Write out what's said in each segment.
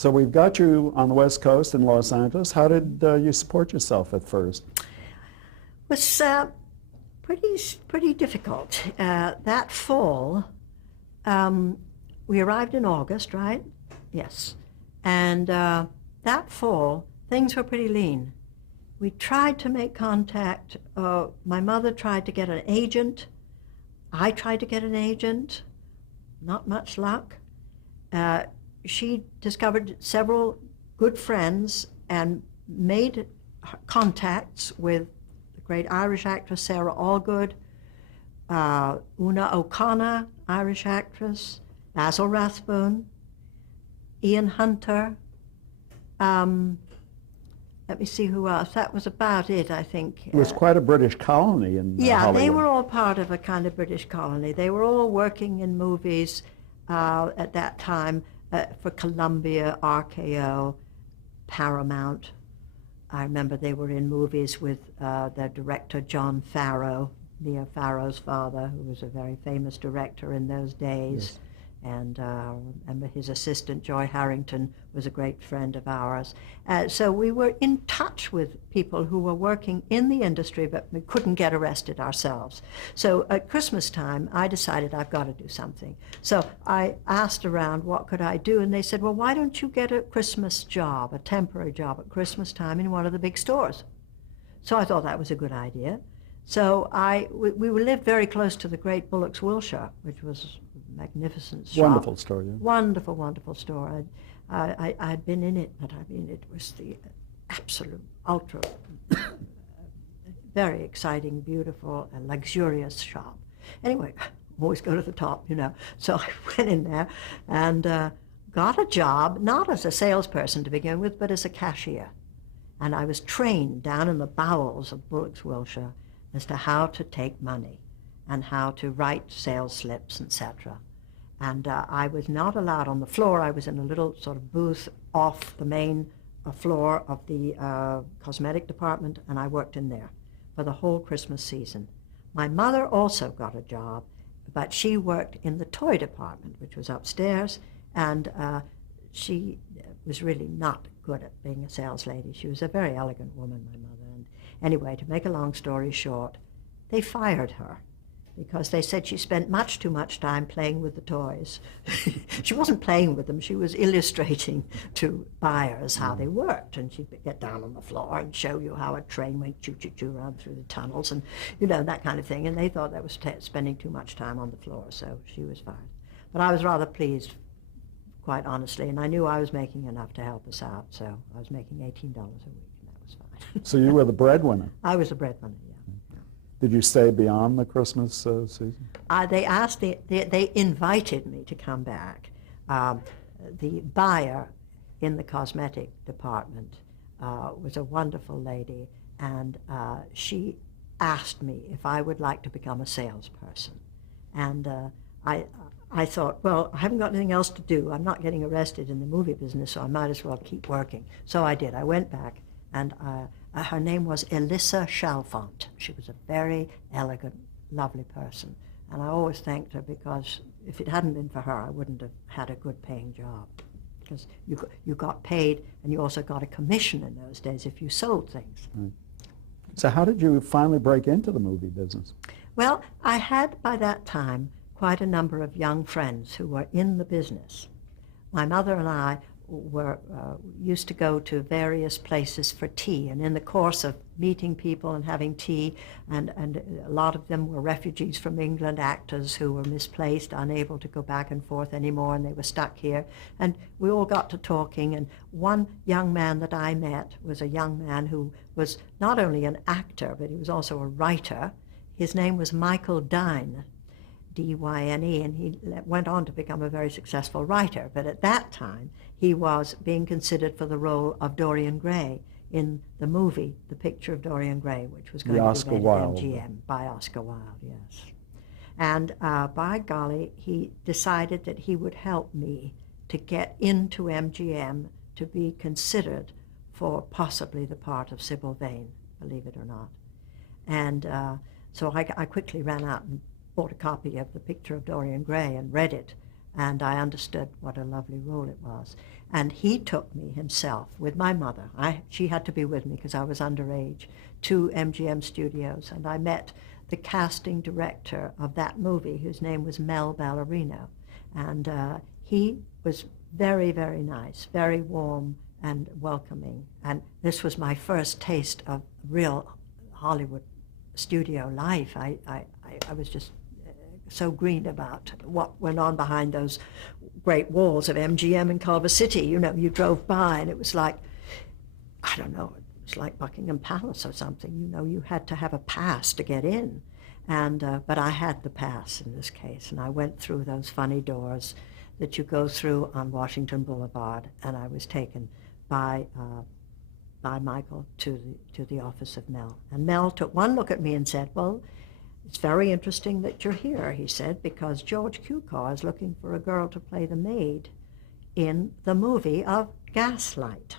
So we've got you on the West Coast in Los Angeles. How did you support yourself at first? It was pretty difficult. That fall, we arrived in August, right? Yes. And that fall, things were pretty lean. We tried to make contact. My mother tried to get an agent. I tried to get an agent. Not much luck. She discovered several good friends and made contacts with the great Irish actress Sarah Allgood, Una O'Connor, Irish actress, Basil Rathbone, Ian Hunter. Let me see who else. That was about it, I think. It was quite a British colony in Yeah, they Hollywood. were all part of a kind of British colony. They were all working in movies at that time for Columbia, RKO, Paramount. I remember they were in movies with their director, John Farrow, Mia Farrow's father, who was a very famous director in those days. Yes. And remember his assistant, Joy Harrington, was a great friend of ours. So we were in touch with people who were working in the industry, but we couldn't get arrested ourselves. So at Christmas time, I decided I've got to do something. So I asked around, what could I do? And they said, well, why don't you get a Christmas job, a temporary job at Christmas time in one of the big stores? So I thought that was a good idea. So we lived very close to the great Bullock's Wilshire, which was a magnificent shop. Wonderful store, yeah. Wonderful, wonderful store. I'd been in it, but I mean, it was the absolute ultra, very exciting, beautiful, and luxurious shop. Anyway, always go to the top, you know. So I went in there and got a job, not as a salesperson to begin with, but as a cashier. And I was trained down in the bowels of Bullock's Wilshire as to how to take money and how to write sales slips, etc. And I was not allowed on the floor. I was in a little sort of booth off the main floor of the cosmetic department, and I worked in there for the whole Christmas season. My mother also got a job, but she worked in the toy department, which was upstairs, and she was really not good at being a sales lady. She was a very elegant woman, my mother. And anyway, to make a long story short, they fired her because they said she spent much too much time playing with the toys. She wasn't playing with them, she was illustrating to buyers how they worked, and she'd get down on the floor and show you how a train went choo-choo-choo around through the tunnels and, you know, that kind of thing, and they thought that was spending too much time on the floor, so she was fired. But I was rather pleased, quite honestly, and I knew I was making enough to help us out, so I was making $18 a week, and that was fine. So you were the breadwinner. I was the breadwinner, yeah. Did you stay beyond the Christmas season? They invited me to come back. The buyer in the cosmetic department was a wonderful lady, and she asked me if I would like to become a salesperson. And I thought, well, I haven't got anything else to do. I'm not getting arrested in the movie business, so I might as well keep working. So I did. I went back, and her name was Elissa Chalfont. She was a very elegant, lovely person. And I always thanked her because if it hadn't been for her, I wouldn't have had a good paying job. Because you got paid, and you also got a commission in those days if you sold things. Right. So how did you finally break into the movie business? Well, I had by that time quite a number of young friends who were in the business. My mother and I used to go to various places for tea, and in the course of meeting people and having tea, and a lot of them were refugees from England, actors who were misplaced, unable to go back and forth anymore, and they were stuck here. And we all got to talking, and one young man that I met was a young man who was not only an actor, but he was also a writer. His name was Michael Dyne, D-Y-N-E, and he went on to become a very successful writer. But at that time, he was being considered for the role of Dorian Gray in the movie, The Picture of Dorian Gray, which was going to be made at MGM by Oscar Wilde, yes. And by golly, he decided that he would help me to get into MGM to be considered for possibly the part of Sybil Vane, believe it or not. And so I quickly ran out and bought a copy of The Picture of Dorian Gray and read it, and I understood what a lovely role it was. And he took me himself with my mother. She had to be with me because I was underage, to MGM Studios, and I met the casting director of that movie, whose name was Mel Ballerino. And he was very, very nice, very warm and welcoming. And this was my first taste of real Hollywood studio life. I was just so green about what went on behind those great walls of MGM in Culver City. You know, you drove by and it was like, I don't know, it was like Buckingham Palace or something. You know, you had to have a pass to get in. And but I had the pass in this case, and I went through those funny doors that you go through on Washington Boulevard, and I was taken by Michael to the office of Mel. And Mel took one look at me and said, "Well, it's very interesting that you're here," he said, "because George Cukor is looking for a girl to play the maid in the movie of Gaslight."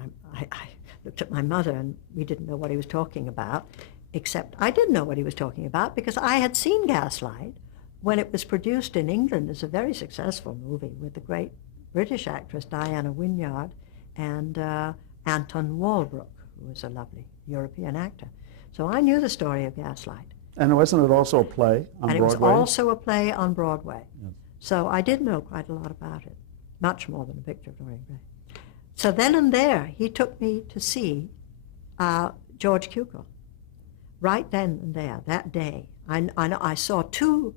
And I looked at my mother, and we didn't know what he was talking about, except I did know what he was talking about because I had seen Gaslight when it was produced in England as a very successful movie with the great British actress Diana Wynyard and Anton Walbrook, who was a lovely European actor. So I knew the story of Gaslight. And wasn't it also a play on And Broadway? it was also a play on Broadway. Yes. So I did know quite a lot about it, much more than A Picture of Dorian Gray. So then and there, he took me to see George Cukor. Right then and there, that day, I saw two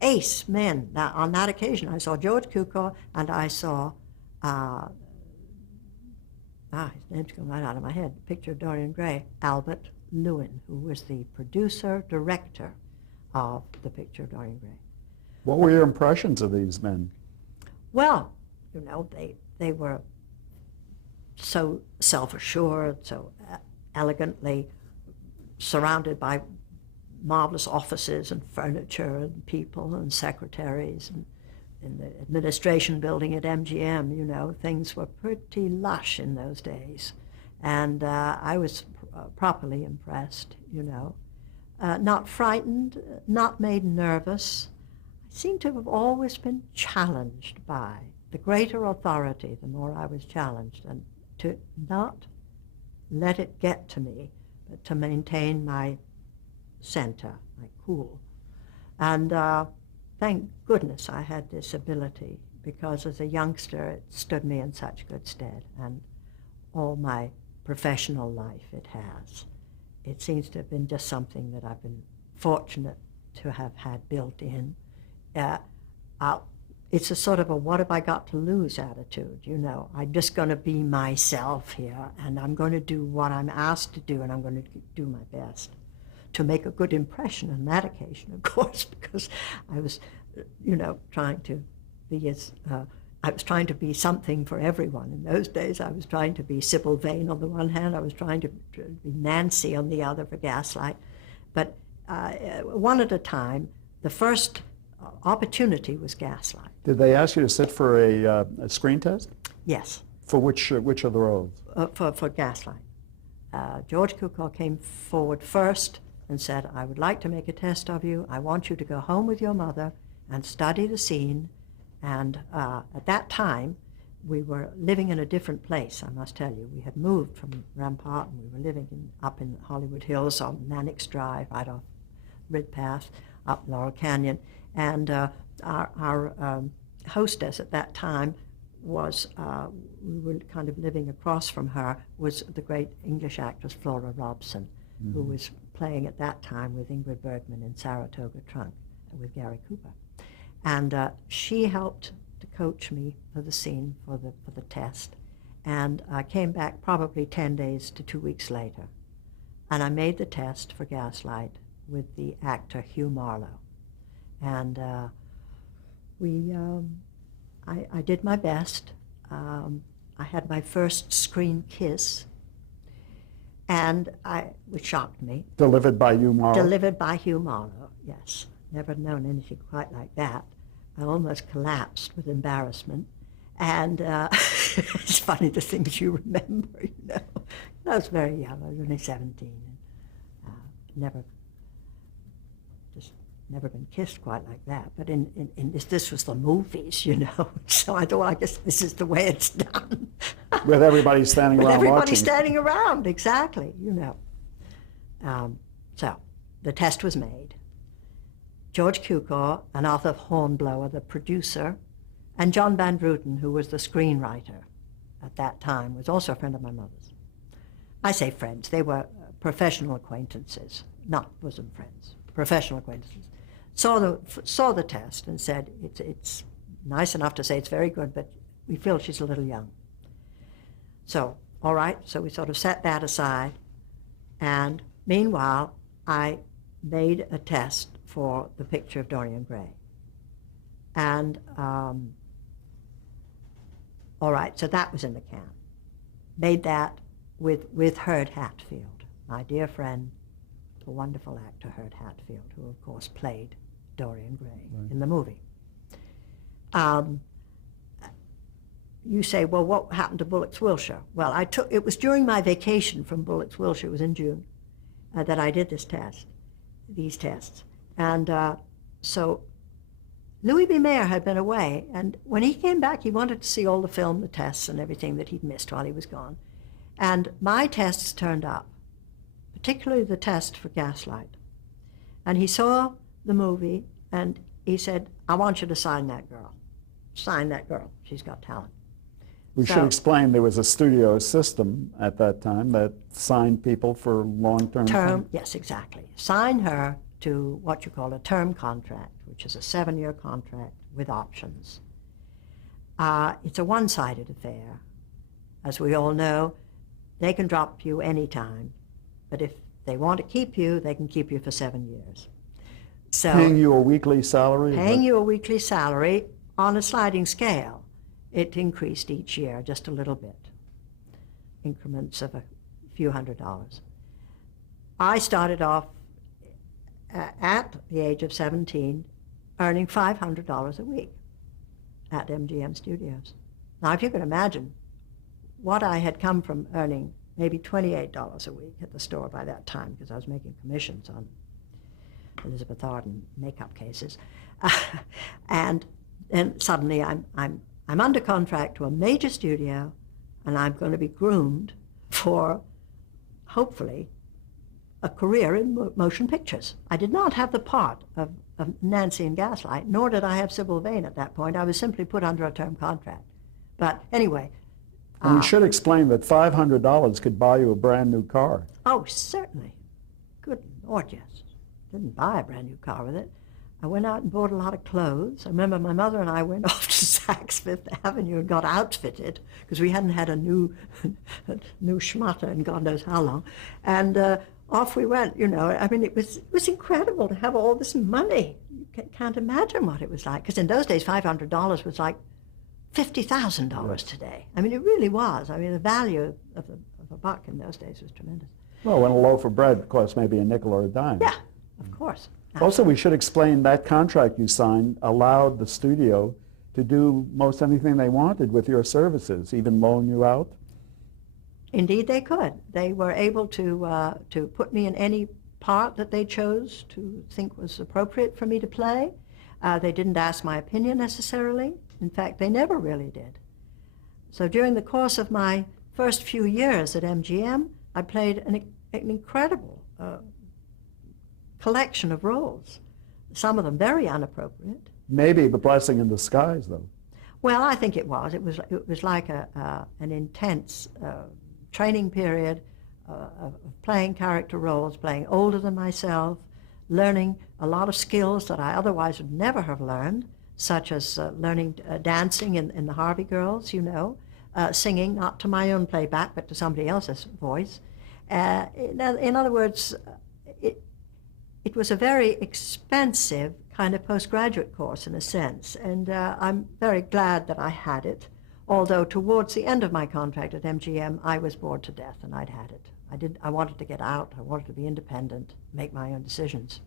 ace men. Now, on that occasion, I saw George Cukor and I saw, his name's going right out of my head, Picture of Dorian Gray, Albert Lewin, who was the producer, director of The Picture of Dorian Gray. What were your impressions of these men? Well, you know, they were so self-assured, so elegantly surrounded by marvelous offices and furniture and people and secretaries, and in the administration building at MGM, you know, things were pretty lush in those days. And I was properly impressed, you know. Not frightened, not made nervous. I seem to have always been challenged by the greater authority, the more I was challenged, and to not let it get to me, but to maintain my center, my cool. And thank goodness I had this ability, because as a youngster it stood me in such good stead, and all my professional life it has. It seems to have been just something that I've been fortunate to have had built in. It's a sort of a what have I got to lose attitude, you know. I'm just going to be myself here, and I'm going to do what I'm asked to do, and I'm going to do my best to make a good impression on that occasion, of course, because I was, you know, trying to be I was trying to be something for everyone. In those days, I was trying to be Sybil Vane on the one hand, I was trying to be Nancy on the other for Gaslight. But one at a time, the first opportunity was Gaslight. Did they ask you to sit for a screen test? Yes. For which of the roles? For Gaslight. George Cukor came forward first and said, "I would like to make a test of you. I want you to go home with your mother and study the scene." And at that time, we were living in a different place, I must tell you. We had moved from Rampart, and we were living up in Hollywood Hills on Mannix Drive, right off Ridpath, up Laurel Canyon. And our hostess at that time was, we were kind of living across from her, was the great English actress Flora Robson, who was playing at that time with Ingrid Bergman in Saratoga Trunk with Gary Cooper. And she helped to coach me for the scene, for the test. And I came back probably 10 days to 2 weeks later. And I made the test for Gaslight with the actor Hugh Marlowe. And I did my best. I had my first screen kiss, and which shocked me. Delivered by you, Marlowe? Delivered by Hugh Marlowe, yes. Never known anything quite like that. I almost collapsed with embarrassment. And it's funny the things you remember, you know. I was very young. I was only 17. And, never just never been kissed quite like that, but in this was the movies, you know. So I thought, well, I guess this is the way it's done. With everybody standing With around everybody watching. standing around, exactly, you know. So the test was made. George Cukor and Arthur Hornblower, the producer, and John Van Druten, who was the screenwriter at that time, was also a friend of my mother's. I say friends, they were professional acquaintances, not bosom friends, professional acquaintances. Saw the test and said, it's nice enough to say it's very good, but we feel she's a little young. So, all right, so we sort of set that aside, and meanwhile, I made a test for the picture of Dorian Gray. And, all right, so that was in the can. Made that with Hurd Hatfield, my dear friend, the wonderful actor Hurd Hatfield, who of course played Dorian Gray in the movie. You say, well, what happened to Bullocks, Wiltshire? Well, it was during my vacation from Bullocks, Wiltshire, it was in June, that I did these tests. And so Louis B. Mayer had been away, and when he came back, he wanted to see all the film, the tests, and everything that he'd missed while he was gone. And my tests turned up, particularly the test for Gaslight. And he saw the movie, and he said, I want you to sign that girl. Sign that girl. She's got talent. We should explain there was a studio system at that time that signed people for long-term term. Yes, exactly. Sign her to what you call a term contract, which is a 7-year contract with options. It's a one-sided affair. As we all know, they can drop you anytime, but if they want to keep you, they can keep you for 7 years. So paying you a weekly salary? Paying you a weekly salary on a sliding scale. It increased each year just a little bit, increments of a few $100s. I started off at the age of 17 earning $500 a week at MGM Studios. Now, if you can imagine what I had come from earning maybe $28 a week at the store by that time, because I was making commissions on Elizabeth Arden makeup cases, and then suddenly I'm under contract to a major studio, and I'm going to be groomed for, hopefully, a career in motion pictures. I did not have the part of Nancy in Gaslight, nor did I have Sybil Vane at that point. I was simply put under a term contract. But anyway. And you should explain that $500 could buy you a brand new car. Oh, certainly. Good Lord, yes. Didn't buy a brand new car with it. I went out and bought a lot of clothes. I remember my mother and I went off to Saks Fifth Avenue and got outfitted because we hadn't had a new schmutter in God knows how long. And off we went, you know. I mean, it was incredible to have all this money. You can't imagine what it was like. Because in those days, $500 was like $50,000 today. I mean, it really was. I mean, the value of a buck in those days was tremendous. Well, when a loaf of bread cost maybe a nickel or a dime. Yeah, of course. Also, we should explain that contract you signed allowed the studio to do most anything they wanted with your services, even loan you out. Indeed, they could. They were able to put me in any part that they chose to think was appropriate for me to play. They didn't ask my opinion necessarily. In fact, they never really did. So during the course of my first few years at MGM, I played an incredible collection of roles, some of them very inappropriate. Maybe the blessing in disguise, though. Well, I think it was. It was like an intense training period of playing character roles, playing older than myself, learning a lot of skills that I otherwise would never have learned, such as learning dancing in the Harvey Girls, you know, singing, not to my own playback, but to somebody else's voice. In other words, it was a very expensive kind of postgraduate course in a sense, and I'm very glad that I had it, although towards the end of my contract at MGM, I was bored to death, and I'd had it. I wanted to get out. I wanted to be independent, make my own decisions.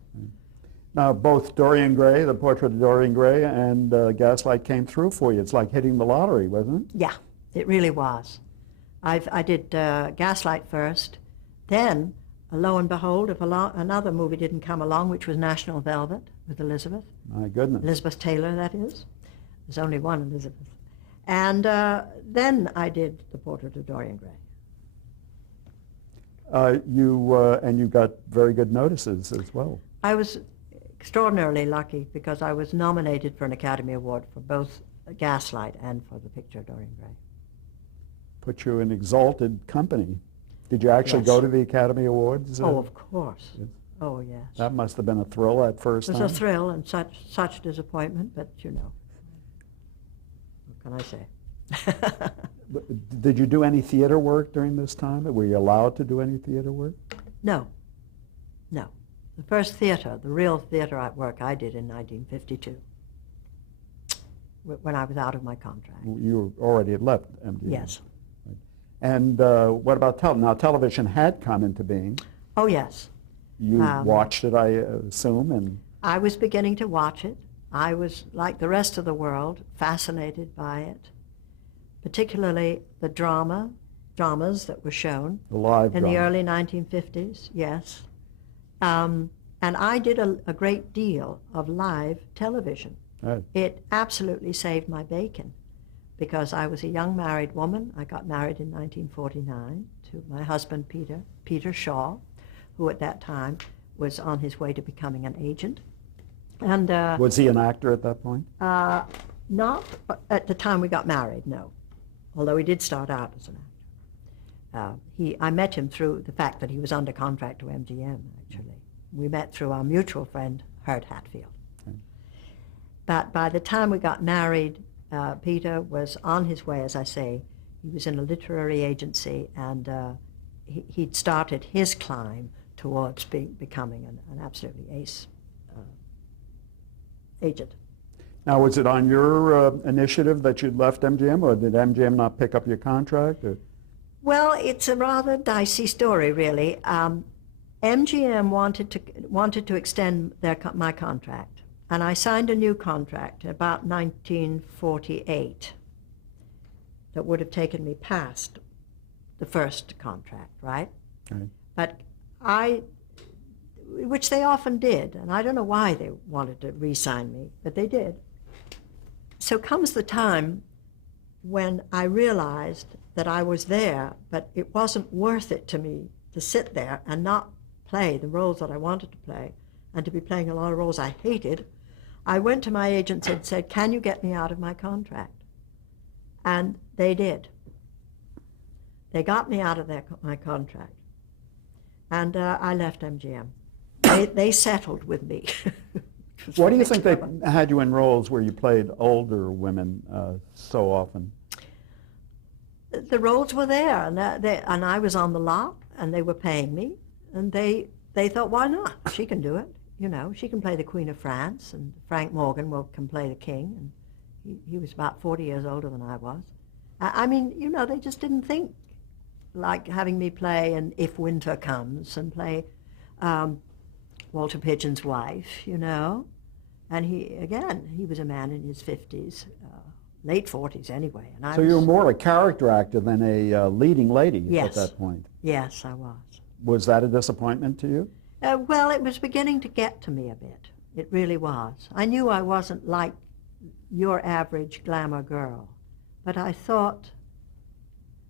Now, both Dorian Gray, the portrait of Dorian Gray, and Gaslight came through for you. It's like hitting the lottery, wasn't it? Yeah, it really was. I did Gaslight first. Then lo and behold, if another movie didn't come along, which was National Velvet with Elizabeth. My goodness. Elizabeth Taylor, that is. There's only one Elizabeth. And then I did The Portrait of Dorian Gray. And you got very good notices as well. I was extraordinarily lucky because I was nominated for an Academy Award for both Gaslight and for The Picture of Dorian Gray. Put you in exalted company. Did you actually Yes. go to the Academy Awards? Oh, of course. Yes. Oh, yes. That must have been a thrill at first It was time. a thrill and such disappointment, but you know, what can I say? Did you do any theater work during this time? Were you allowed to do any theater work? No. The first theater, the real theater work I did in 1952, when I was out of my contract. You already had left MGM. Yes. Right. And what about now? Television had come into being. Oh, yes. You watched it, I assume, and I was beginning to watch it. I was, like the rest of the world, fascinated by it, particularly the dramas that were shown the live in drama. the early 1950s, yes. And I did a great deal of live television. Right. It absolutely saved my bacon because I was a young married woman. I got married in 1949 to my husband, Peter Shaw, who at that time was on his way to becoming an agent. And Was he an actor at that point? not at the time we got married, no. Although he did start out as an actor. I met him through the fact that he was under contract to MGM, actually. We met through our mutual friend, Hurt Hatfield. Okay. But by the time we got married, Peter was on his way, as I say. He was in a literary agency, and he'd started his climb towards becoming an absolutely ace agent. Now, was it on your initiative that you'd left MGM, or did MGM not pick up your contract? Or? Well, it's a rather dicey story, really. MGM wanted to extend my contract, and I signed a new contract about 1948 that would have taken me past the first contract, right? Right. But which they often did, and I don't know why they wanted to re-sign me, but they did. So comes the time when I realized that I was there, but it wasn't worth it to me to sit there and not play the roles that I wanted to play, and to be playing a lot of roles I hated. I went to my agent and said, can you get me out of my contract? And they did. They got me out of my contract. And I left MGM. They settled with me. Why do you think they had you in roles where you played older women so often? The roles were there, and I was on the lot, and they were paying me, and they thought, why not? She can do it. You know, she can play the Queen of France, and Frank Morgan can play the King, and he was about 40 years older than I was. I mean, you know, they just didn't think like having me play and If Winter Comes and play Walter Pidgeon's wife, you know. And he was a man in his 50s, late 40s anyway. And So you were more a character actor than a leading lady Yes. at that point. Yes, I was. Was that a disappointment to you? Well, it was beginning to get to me a bit. It really was. I knew I wasn't like your average glamour girl, but I thought,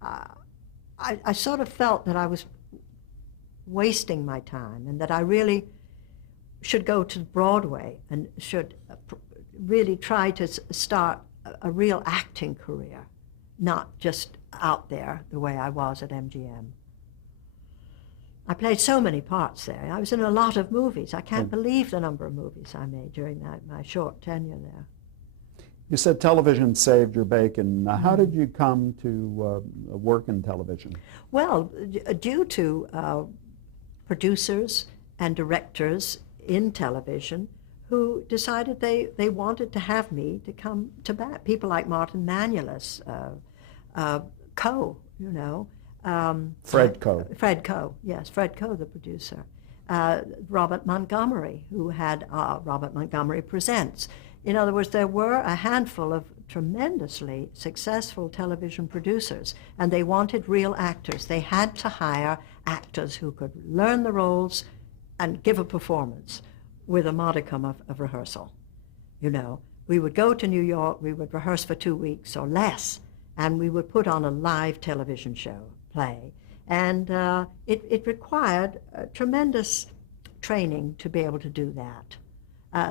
I sort of felt that I was wasting my time and that I really should go to Broadway and should really try to start a real acting career, not just out there the way I was at MGM. I played so many parts there. I was in a lot of movies. I can't believe the number of movies I made during my short tenure there. You said television saved your bacon. How did you come to work in television? Well, due to producers and directors in television who decided they wanted to have me to come to bat. People like Martin Manulis, Coe, you know. Fred Coe. Fred Coe, yes, Fred Coe, the producer. Robert Montgomery, who had Robert Montgomery Presents. In other words, there were a handful of tremendously successful television producers, and they wanted real actors. They had to hire actors who could learn the roles and give a performance with a modicum of rehearsal. You know, we would go to New York, we would rehearse for 2 weeks or less, and we would put on a live television show, play. And it required tremendous training to be able to do that.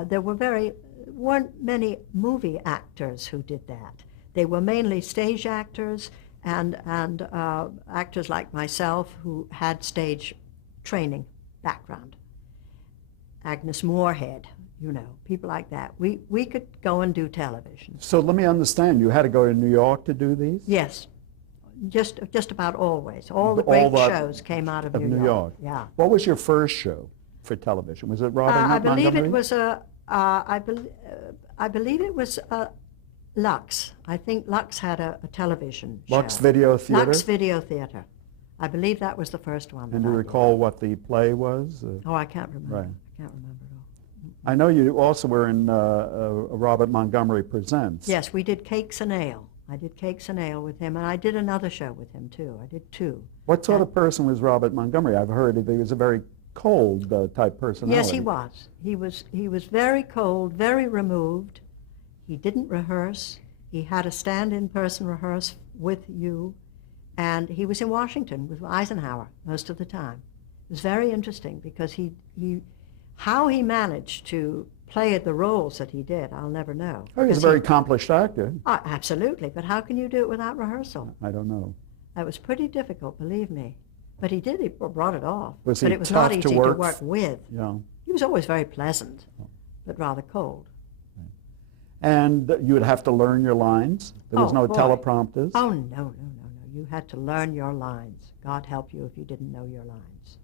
There weren't many movie actors who did that. They were mainly stage actors and actors like myself who had stage training background. Agnes Moorehead, you know, people like that. We could go and do television. So let me understand, you had to go to New York to do these? Yes, just about always. All the great shows came out of New York. Yeah. What was your first show for television? Was it Robert Montgomery? I believe it was I believe it was Lux. I think Lux had a television show. Lux Video Theater? Lux Video Theater. I believe that was the first one. And do you recall what the play was? Oh, I can't remember. Right. I can't remember at all. I know you also were in Robert Montgomery Presents. Yes, we did Cakes and Ale. I did Cakes and Ale with him, and I did another show with him, too. I did 2. What sort of person was Robert Montgomery? I've heard he was a very cold type personality. Yes, he was. He was very cold, very removed. He didn't rehearse. He had a stand-in person rehearse with you, and he was in Washington with Eisenhower most of the time. It was very interesting because how he managed to play the roles that he did, I'll never know. Oh, he's a very accomplished actor. Absolutely, but how can you do it without rehearsal? I don't know. That was pretty difficult, believe me. But he brought it off. Was but he it was tough not easy to work with. Yeah. He was always very pleasant, but rather cold. And you would have to learn your lines? There was no boy. teleprompters? Oh, no. You had to learn your lines. God help you if you didn't know your lines.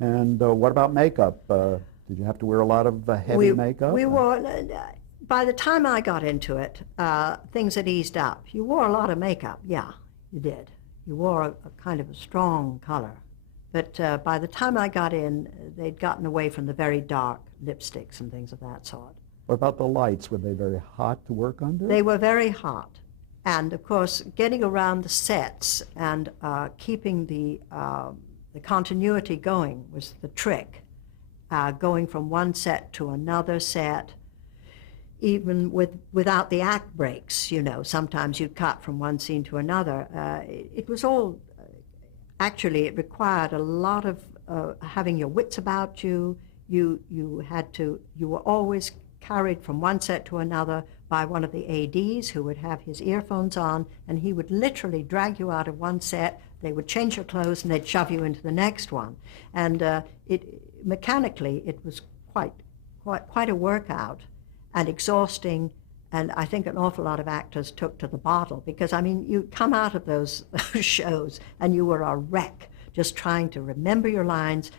And what about makeup? Did you have to wear a lot of heavy makeup? We wore, by the time I got into it, things had eased up. You wore a lot of makeup, yeah, you did. You wore a kind of a strong color. But by the time I got in, they'd gotten away from the very dark lipsticks and things of that sort. What about the lights? Were they very hot to work under? They were very hot. And of course, getting around the sets and keeping the continuity going was the trick. Going from one set to another set, even without the act breaks, you know. Sometimes you'd cut from one scene to another. It was all, actually, it required a lot of having your wits about you. You were always carried from one set to another by one of the ADs who would have his earphones on, and he would literally drag you out of one set. They would change your clothes and they'd shove you into the next one. And mechanically, it was quite a workout and exhausting, and I think an awful lot of actors took to the bottle because, I mean, you come out of those shows and you were a wreck, just trying to remember your lines,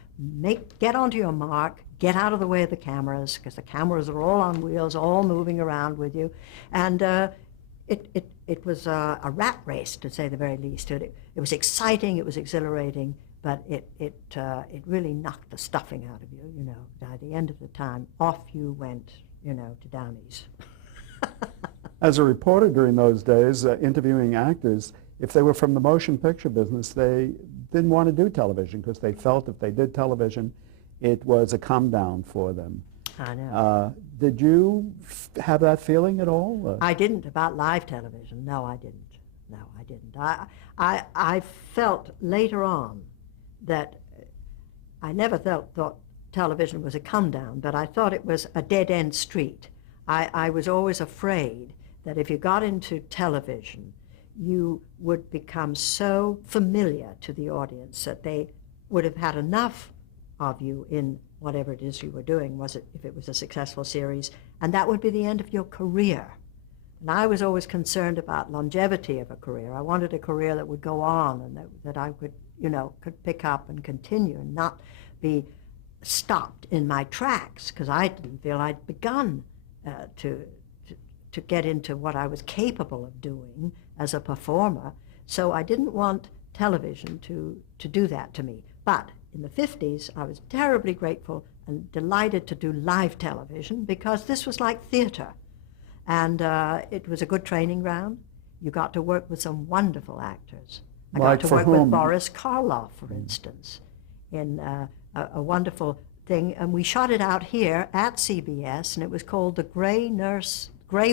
get onto your mark, get out of the way of the cameras, because the cameras are all on wheels, all moving around with you, and it was a rat race, to say the very least. It was exciting, it was exhilarating, but it really knocked the stuffing out of you, you know. By the end of the time, off you went, you know, to Downey's. As a reporter during those days, interviewing actors, if they were from the motion picture business, they didn't want to do television because they felt if they did television, it was a come down for them. I know. Did you have that feeling at all? I didn't about live television. No, I didn't. No, I didn't. I felt later on that I never thought television was a come down, but I thought it was a dead end street. I was always afraid that if you got into television, you would become so familiar to the audience that they would have had enough of you in whatever it is you were doing, if it was a successful series, and that would be the end of your career. And I was always concerned about longevity of a career. I wanted a career that would go on and that I could, you know, could pick up and continue and not be stopped in my tracks, because I didn't feel I'd begun to get into what I was capable of doing as a performer. So I didn't want television to do that to me. But in the 50s, I was terribly grateful and delighted to do live television because this was like theater. And it was a good training ground. You got to work with some wonderful actors. I Like got to for work whom? with Boris Karloff, for instance, in a wonderful thing. And we shot it out here at CBS, and it was called The Gray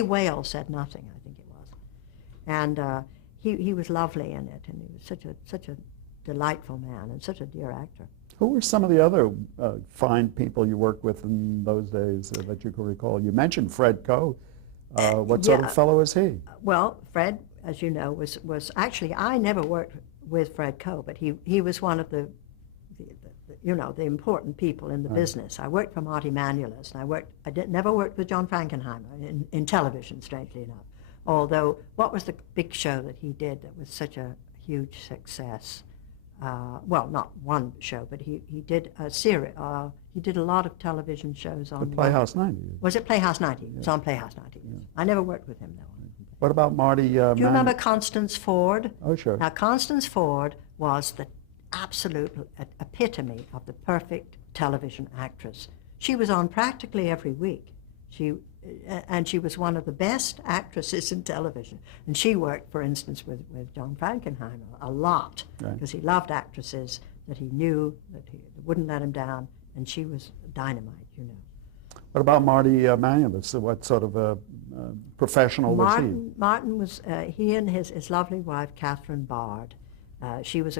Whale Said Nothing, I think it was. And he was lovely in it, and he was such a delightful man and such a dear actor. Who were some of the other fine people you worked with in those days that you can recall? You mentioned Fred Coe. What sort of fellow is he? Well, Fred, as you know, was actually, I never worked with Fred Coe, but he was one of the important people in the business. I worked for Marty Manulis, and never worked with John Frankenheimer in television, strangely enough. Although, what was the big show that he did that was such a huge success? Well, not one show, but he did a series. He did a lot of television shows on... The Playhouse 90. Was it Playhouse 90? It was on Playhouse 90. Yeah. I never worked with him, though. What about Marty? Do you remember Constance Ford? Oh, sure. Now, Constance Ford was the absolute epitome of the perfect television actress. She was on practically every week. And she was one of the best actresses in television. And she worked, for instance, with John Frankenheimer a lot, because he loved actresses that he knew that wouldn't let him down, and she was dynamite, you know. What about Marty Manulis? What sort of a professional was he? Martin was, he and his lovely wife, Catherine Bard, she was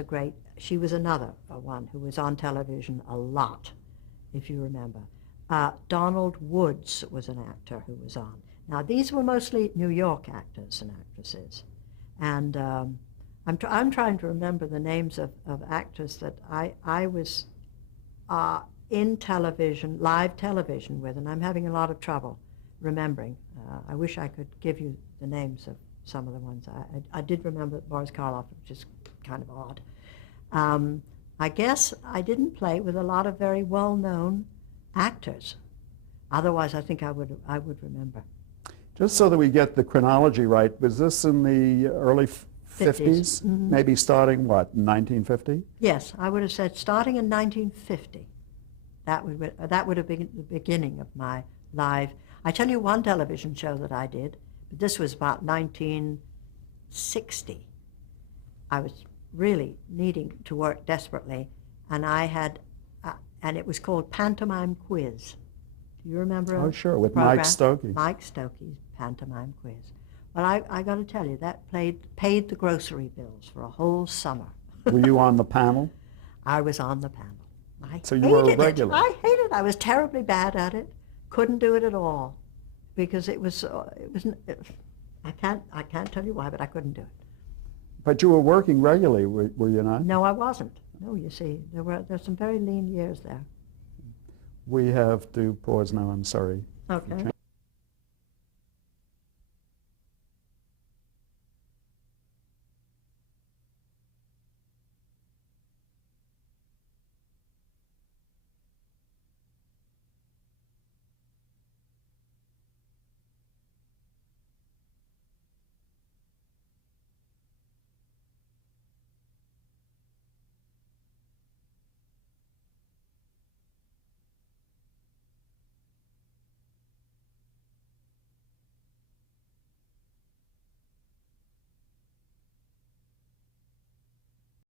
another one who was on television a lot, if you remember. Donald Woods was an actor who was on. Now, these were mostly New York actors and actresses. And I'm trying to remember the names of actors that I was in television, live television with, and I'm having a lot of trouble remembering. I wish I could give you the names of some of the ones. I did remember Boris Karloff, which is kind of odd. I guess I didn't play with a lot of very well-known actors. Otherwise, I think I would remember. Just so that we get the chronology right, was this in the early 50s? Mm-hmm. Maybe starting, what, 1950? Yes, I would have said starting in 1950. That would have been the beginning of my live. I tell you one television show that I did, but this was about 1960. I was really needing to work desperately, and I had and it was called Pantomime Quiz. Do you remember? Oh, sure, with program? Mike Stokey. Mike Stokey's Pantomime Quiz. Well, I got to tell you, that paid the grocery bills for a whole summer. Were you on the panel? I was on the panel. So you were a regular. I hated it. I was terribly bad at it. Couldn't do it at all, because it was I can't tell you why, but I couldn't do it. But you were working regularly, were you not? No, I wasn't. No, you see, there's some very lean years there. We have to pause now, I'm sorry. Okay.